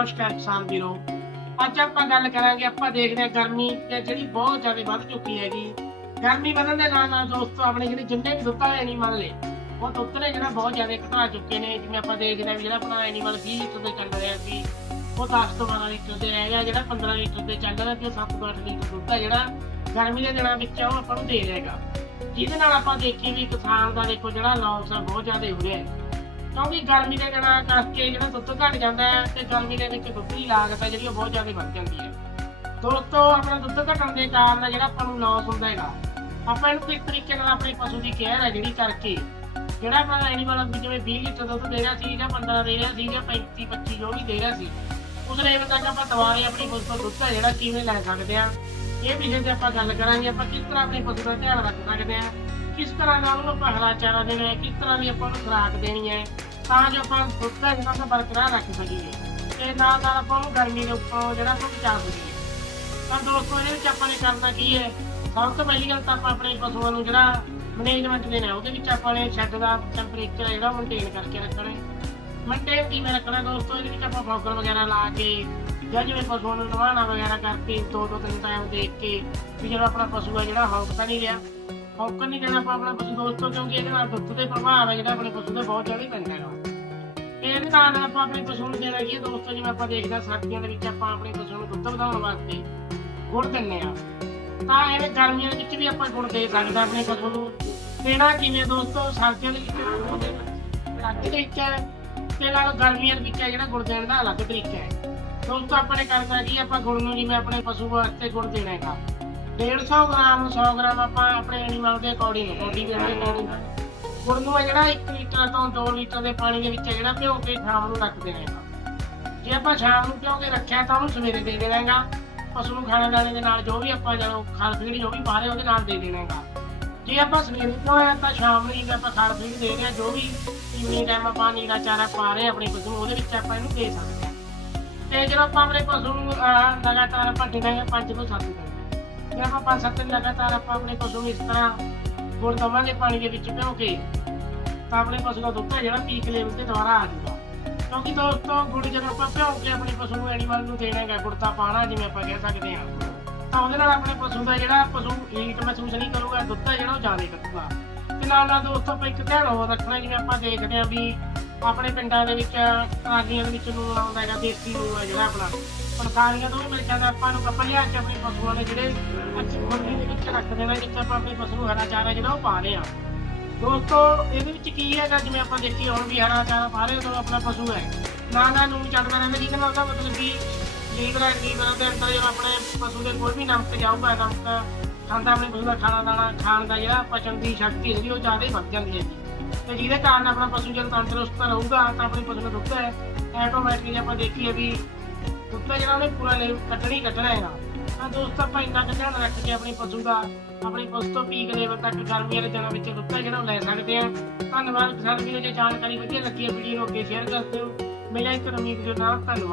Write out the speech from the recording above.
ਨਮਸਕਾਰ ਕਿਸਾਨ ਵੀਰੋ ਅੱਜ ਆਪਾਂ ਗੱਲ ਕਰਾਂਗੇ, ਆਪਾਂ ਦੇਖਦੇ ਹਾਂ ਗਰਮੀ ਤੇ ਜਿਹੜੀ ਬਹੁਤ ਜ਼ਿਆਦਾ ਵੱਧ ਚੁੱਕੀ ਹੈਗੀ। ਗਰਮੀ ਵਧਣ ਦੇ ਨਾਲ ਨਾਲ ਦੋਸਤੋ, ਆਪਣੇ ਜਿਹੜੇ ਜਿੰਨੇ ਵੀ ਦੁੱਧਾ ਐਨੀਮਲ ਨੇ, ਉਹ ਦੁੱਧ ਜਿਹੜਾ ਬਹੁਤ ਜ਼ਿਆਦਾ ਘਟਾ ਚੁੱਕੇ ਨੇ। ਜਿਵੇਂ ਆਪਾਂ ਦੇਖਦੇ ਹਾਂ ਜਿਹੜਾ ਆਪਣਾ ਐਨੀਮਲ 20 ਲੀਟਰ ਦੇ ਚੱਲ ਰਿਹਾ ਸੀ, ਉਹ 10 ਤੋਂ 12 ਲੀਟਰ ਦੇ ਰਹਿ ਗਿਆ। ਜਿਹੜਾ 15 ਲੀਟਰ ਦੇ ਚੱਲ ਰਿਹਾ ਸੀ, ਉਹ 7 ਤੋਂ 8 ਲੀਟਰ ਦੁੱਧ ਹੈ। ਜਿਹੜਾ ਗਰਮੀ ਦੇ ਦਿਨਾਂ ਵਿੱਚ ਉਹ ਆਪਾਂ ਨੂੰ ਦੇ ਰਹੇਗਾ ਜਿਹਦੇ ਨਾਲ ਆਪਾਂ ਦੇਖੀ ਵੀ ਕਿਸਾਨ ਦਾ ਦੇਖੋ ਜਿਹੜਾ ਲਾਸ ਆ, ਬਹੁਤ ਜ਼ਿਆਦਾ ਹੋ ਰਿਹਾ ਹੈ। ਕਿਉਂਕਿ ਗਰਮੀ ਦੇ ਦਿਨਾਂ ਕਰਕੇ ਜਿਹੜਾ ਦੁੱਧ ਘਟ ਜਾਂਦਾ ਹੈ ਤੇ ਗਰਮੀ ਦੇ ਵਿੱਚ ਦੁੱਧ ਦੀ ਲਾਗਤ ਹੈ ਜਿਹੜੀ ਉਹ ਬਹੁਤ ਜ਼ਿਆਦਾ ਵੱਧ ਜਾਂਦੀ ਹੈ। ਦੋਸਤੋ ਆਪਣਾ ਦੁੱਧ ਘਟਣ ਦੇ ਕਾਰਨ ਜਿਹੜਾ ਆਪਾਂ ਨੂੰ ਲਾਸ ਹੁੰਦਾ ਹੈਗਾ। ਆਪਾਂ ਇਹਨੂੰ ਕਿਸ ਤਰੀਕੇ ਨਾਲ ਆਪਣੇ ਪਸ਼ੂ ਦੀ ਕੇਅਰ ਹੈ ਜਿਹੜੀ ਕਰਕੇ, ਜਿਹੜਾ ਆਪਣਾ ਐਨੀਮਲ ਵੀ ਜਿਵੇਂ 20 ਲੀਟਰ ਦੁੱਧ ਦੇ ਰਿਹਾ ਸੀ ਜਾਂ 15 ਦੇ ਰਿਹਾ ਸੀ ਜਾਂ 35 25 ਜੋ ਵੀ ਦੇ ਰਿਹਾ ਸੀ, ਉਸ ਲੈਵਲ ਤੱਕ ਆਪਾਂ ਦੁਬਾਰੇ ਆਪਣੀ ਪਸ਼ੂ ਦਾ ਦੁੱਧ ਹੈ ਜਿਹੜਾ ਕਿਵੇਂ ਲੈ ਸਕਦੇ ਆ ਇਹ ਵਿਸ਼ੇ ਤੇ ਆਪਾਂ ਗੱਲ ਕਰਾਂਗੇ ਆਪਾਂ ਕਿਸ ਤਰ੍ਹਾਂ ਆਪਣੇ ਪਸ਼ੂ ਦਾ ਧਿਆਨ ਰੱਖ ਸਕਦੇ ਆ ਕਿਸ ਤਰ੍ਹਾਂ ਨਾਲ ਉਹਨੂੰ ਆਪਾਂ ਹਰਾ ਚਾਰਾ ਦੇਣਾ ਹੈ, ਕਿਸ ਤਰ੍ਹਾਂ ਦੀ ਆਪਾਂ ਨੂੰ ਖੁਰਾਕ ਦੇਣੀ ਹੈ, ਤਾਂ ਜੋ ਆਪਾਂ ਦੁੱਧ ਹੈ ਜਿਹੜਾ ਉਹ ਬਰਕਰਾਰ ਰੱਖ ਸਕੀਏ। ਤੇ ਨਾਲ ਨਾਲ ਆਪਾਂ ਉਹਨੂੰ ਗਰਮੀ ਦੇ ਉੱਪਰ ਜਿਹੜਾ ਉਹ ਬਚਾ ਸਕੀਏ ਤਾਂ ਦੋਸਤੋ, ਇਹਦੇ ਵਿੱਚ ਆਪਾਂ ਨੇ ਕਰਨਾ ਕੀ ਹੈ, ਸਭ ਤੋਂ ਪਹਿਲੀ ਗੱਲ ਤਾਂ ਆਪਾਂ ਆਪਣੇ ਪਸ਼ੂਆਂ ਨੂੰ ਜਿਹੜਾ ਮੈਨੇਜਮੈਂਟ ਦੇਣਾ ਉਹਦੇ ਵਿੱਚ ਆਪਾਂ ਨੇ ਸ਼ੈੱਡ ਦਾ ਟੈਂਪਰੇਚਰ ਜਿਹੜਾ ਮੇਨਟੇਨ ਕਰਕੇ ਰੱਖਣਾ ਹੈ। ਮੇਨਟੇਨ ਕਿਵੇਂ ਰੱਖਣਾ ਦੋਸਤੋ, ਇਹਦੇ ਵਿੱਚ ਆਪਾਂ ਫੋਕਰ ਵਗੈਰਾ ਲਾ ਕੇ ਜਾਂ ਜਿਵੇਂ ਪਸ਼ੂਆਂ ਨੂੰ ਨਵਾਉਣਾ ਵਗੈਰਾ ਕਰਕੇ ਦੋ ਦੋ ਤਿੰਨ ਟਾਈਮ ਦੇਖ ਕੇ ਵੀ ਜਿਹੜਾ ਆਪਣਾ ਪਸ਼ੂ ਹੈ ਜਿਹੜਾ ਹੌਕ ਤਾਂ ਨਹੀਂ ਰਿਹਾ। ਹੌਕਣ ਨਹੀਂ ਦੇਣਾ ਆਪਾਂ ਆਪਣਾ ਪਸ਼ੂ ਦੋਸਤੋ ਕਿਉਂਕਿ ਇਹਦੇ ਨਾਲ ਦੁੱਧ ਦੇ ਪ੍ਰਭਾਵ ਹੈ ਜਿਹੜਾ ਆਪਣੇ ਪਸ਼ੂ ਤੇ ਬਹੁਤ ਜ਼ਿਆਦਾ ਪੈਂਦਾ ਹੈਗਾ। ਇਹਦੇ ਨਾਲ ਆਪਾਂ ਆਪਣੇ ਪਸ਼ੂ ਨੂੰ ਦੇਣਾ ਕੀ ਦੋਸਤੋ, ਜਿਵੇਂ ਆਪਾਂ ਦੇਖਦੇ ਹਾਂ ਸਰਦੀਆਂ ਦੇ ਵਿੱਚ ਆਪਾਂ ਆਪਣੇ ਪਸ਼ੂ ਨੂੰ ਦੁੱਧ ਵਧਾਉਣ ਵਾਸਤੇ ਗੁੜ ਦਿੰਨੇ ਆ ਤਾਂ ਇਹ ਗਰਮੀਆਂ ਦੇ ਵਿੱਚ ਵੀ ਆਪਾਂ ਗੁੜ ਦੇ ਸਕਦੇ ਆਪਣੇ ਪਸ਼ੂ ਨੂੰ। ਦੇਣਾ ਕਿਵੇਂ ਦੋਸਤੋ ਸਰਦੀਆਂ ਦੇ ਵਿੱਚ ਗੁੜ ਦੇਣਾ ਅਲੱਗ ਤਰੀਕਾ ਹੈ। ਤੇ ਨਾਲ ਗਰਮੀਆਂ ਦੇ ਵਿੱਚ ਜਿਹੜਾ ਗੁੜ ਦੇਣ ਦਾ ਅਲੱਗ ਤਰੀਕਾ ਹੈ। ਦੋਸਤੋ, ਆਪਾਂ ਨੇ ਕਰਨਾ ਕੀ ਆਪਾਂ ਗੁੜ ਨੂੰ ਜਿਵੇਂ ਆਪਣੇ ਪਸ਼ੂ ਵਾਸਤੇ ਗੁੜ ਦੇਣਾ ਹੈਗਾ। 150 ਗ੍ਰਾਮ 100 ਗ੍ਰਾਮ ਆਪਾਂ ਆਪਣੇ ਐਨੀਮਲ ਦੇ ਅਕੋਰਡਿੰਗ ਬੋਡੀ ਦੇ ਅਕੋਰਡਿੰਗ ਗੁੜ ਨੂੰ ਹੈ ਜਿਹੜਾ 1 ਲੀਟਰ ਤੋਂ 2 ਲੀਟਰ ਦੇ ਪਾਣੀ ਦੇ ਵਿੱਚ ਹੈ ਜਿਹੜਾ ਭਿਓ ਕੇ ਸ਼ਾਮ ਨੂੰ ਰੱਖ ਦੇਣਾ ਹੈਗਾ ਜੇ ਆਪਾਂ ਸ਼ਾਮ ਨੂੰ ਭਿਓ ਕੇ ਰੱਖਿਆ ਤਾਂ ਉਹਨੂੰ ਸਵੇਰੇ ਦੇ ਦੇਣਾ ਹੈਗਾ। ਪਸ਼ੂ ਨੂੰ ਖਾਣੇ ਦਾਣੇ ਦੇ ਨਾਲ ਜੋ ਵੀ ਆਪਾਂ ਜਦੋਂ ਖਾਲ ਫੀਡ ਜੋ ਵੀ ਪਾ ਰਹੇ ਉਹਦੇ ਨਾਲ ਦੇ ਦੇਣਾ ਹੈਗਾ। ਜੇ ਆਪਾਂ ਸਵੇਰੇ ਭਿਓਇਆ ਤਾਂ ਸ਼ਾਮ ਨੂੰ ਜੇ ਆਪਾਂ ਖਾਲ ਫੀਡ ਦੇ ਰਹੇ ਹਾਂ ਜੋ ਵੀ ਇਵਨਿੰਗ ਟਾਈਮ ਆਪਾਂ ਨੀਰਾ ਚਾਰਾ ਪਾ ਰਹੇ ਹਾਂ ਆਪਣੇ ਪਸ਼ੂ ਨੂੰ, ਉਹਦੇ ਵਿੱਚ ਆਪਾਂ ਇਹਨੂੰ ਦੇ ਸਕਦੇ ਹਾਂ। ਤੇ ਜਦੋਂ ਆਪਾਂ ਆਪਣੇ ਪਸ਼ੂ ਨੂੰ ਲਗਾਤਾਰ ਆਪਾਂ ਦੇਣਾ ਪੰਜ ਤੋਂ ਸੱਤ ਦਿਨ ਜੇ ਆਪਾਂ ਪੰਜ ਸੱਤ ਦਿਨ ਲਗਾਤਾਰ ਆਪਾਂ ਆਪਣੇ ਪਸ਼ੂ ਨੂੰ ਇਸ ਤਰ੍ਹਾਂ ਗੁੜ ਦਵਾਂਗੇ, ਪਾਣੀ ਦੇ ਵਿੱਚ ਭਿਓ ਕੇ ਤਾਂ ਆਪਣੇ ਪਸ਼ੂ ਦਾ ਦੁੱਧ ਹੈ ਜਿਹੜਾ ਪੀਕ ਲੈਵਲ ਤੇ ਦੁਬਾਰਾ ਆ ਕਿਉਂਕਿ ਦੋਸਤੋ ਗੁੜ ਜਦੋਂ ਆਪਾਂ ਭਿਓ ਕੇ ਆਪਣੇ ਪਸ਼ੂ ਨੂੰ ਐਨੀਮਲ ਨੂੰ ਦੇਣਾ ਹੈਗਾ, ਗੁੜ ਤਾਂ ਪਾਣਾ ਜਿਵੇਂ ਆਪਾਂ ਕਹਿ ਸਕਦੇ ਹਾਂ। ਤਾਂ ਉਹਦੇ ਨਾਲ ਆਪਣੇ ਪਸ਼ੂ ਦਾ ਜਿਹੜਾ ਪਸ਼ੂ ਹੀਟ ਮਹਿਸੂਸ ਨਹੀਂ ਕਰੂਗਾ, ਦੁੱਧ ਹੈ ਜਿਹੜਾ ਉਹ ਜ਼ਿਆਦਾ ਕੱਢੂਗਾ। ਤੇ ਨਾਲ ਨਾਲ ਦੋਸਤੋ ਆਪਾਂ ਇੱਕ ਧਿਆਨ ਹੋਰ ਰੱਖਣਾ, ਜਿਵੇਂ ਆਪਾਂ ਦੇਖਦੇ ਹਾਂ ਵੀ ਆਪਣੇ ਪਿੰਡਾਂ ਦੇ ਵਿੱਚ ਟਰਾਲੀਆਂ ਦੇ ਵਿੱਚ ਨੂਨ ਆਉਂਦਾ ਹੈਗਾ, ਦੇਸੀ ਨੂਨ ਹੈ ਜਿਹੜਾ ਆਪਣਾ। ਪਨਸਾਰੀਆਂ ਤੋਂ ਮਿਲ ਜਾਂਦਾ ਆਪਾਂ ਨੂੰ ਕੱਪਾ ਲਿਆ ਕੇ ਆਪਣੇ ਪਸ਼ੂਆਂ ਦੇ ਜਿਹੜੇ ਅੱਛੀ ਮੰਡੀ ਦੇ ਵਿੱਚ ਰੱਖ ਦੇਣਾ ਜਿੱਥੇ ਆਪਾਂ ਆਪਣੇ ਪਸ਼ੂ ਹਰਾ ਚਾਰਾ ਜਿਹੜਾ ਉਹ ਪਾ ਰਹੇ ਆ ਦੋਸਤੋ, ਇਹਦੇ ਵਿੱਚ ਕੀ ਹੈਗਾ? ਜਿਵੇਂ ਆਪਾਂ ਦੇਖੀ ਹੁਣ ਵੀ ਹਰਾ ਚਾਰਾ ਪਾ ਰਹੇ ਤੋਂ ਆਪਣਾ ਪਸ਼ੂ ਹੈ। ਨਾ ਨਾ ਨੂਨ ਚੱਲਦਾ ਰਹਿੰਦਾ, ਜਿਹਦੇ ਨਾਲ ਉਹਦਾ ਮਤਲਬ ਕਿ ਲੀਵਰ ਹੈ, ਲੀਵਰ ਦੇ ਅੰਦਰ ਜਦੋਂ ਆਪਣੇ ਪਸ਼ੂ ਦੇ ਕੋਈ ਵੀ ਨਮਕ ਜਾਊਗਾ, ਨਮਕ ਖਾਂਦਾ, ਆਪਣੇ ਪਸ਼ੂ ਦਾ ਖਾਣਾ, ਦਾਣਾ ਖਾਣ ਦਾ ਜਿਹੜਾ ਪਚਣ ਦੀ ਸ਼ਕਤੀ ਜਿਹੜੀ ਉਹ ਜ਼ਿਆਦਾ ਹੀ ਵੱਧ ਜਾਂਦੀ ਹੈ ਤੇ ਜਿਹਦੇ ਕਾਰਨ ਆਪਣਾ ਪਸ਼ੂ ਜਦੋਂ ਤੰਦਰੁਸਤ ਰਹੂਗਾ, ਤਾਂ ਆਪਣੇ ਪਸ਼ੂ ਨੂੰ ਦੁੱਧ ਹੈ। ਆਟੋਮੈਟਿਕਲੀ ਆਪਾਂ ਦੇਖੀਏ ਵੀ ਦੁੱਧ ਜਿਹੜਾ ਉਹਨੇ ਪੂਰਾ ਲੈ ਕੱਢਣੀ ਕੱਢਣਾ ਹੈਗਾ। ਤਾਂ ਦੋਸਤ, ਆਪਾਂ ਇੰਨਾ ਕੁ ਧਿਆਨ ਰੱਖ ਕੇ ਆਪਣੇ ਪਸ਼ੂ ਦਾ, ਆਪਣੇ ਪਸ਼ੂ ਤੋਂ ਪੀਕ ਲੈਵਲ ਤੱਕ ਗਰਮੀ ਵਾਲੇ ਦਿਨਾਂ ਵਿੱਚ ਦੁੱਧ ਜਿਹੜਾ ਉਹ ਲੈ ਸਕਦੇ ਆ। ਧੰਨਵਾਦ ਕਿਸਾਨ ਵੀਰੋ ਜੇ ਜਾਣਕਾਰੀ ਵਧੀਆ ਲੱਗੀ ਹੈ, ਵੀਡੀਓ ਨੂੰ ਅੱਗੇ ਸ਼ੇਅਰ ਕਰ ਦਿਓ। ਮਿਲਿਆ ਇੱਕ ਨਵੀਂ ਵੀਡੀਓ ਨਾਲ ਧੰਨਵਾਦ।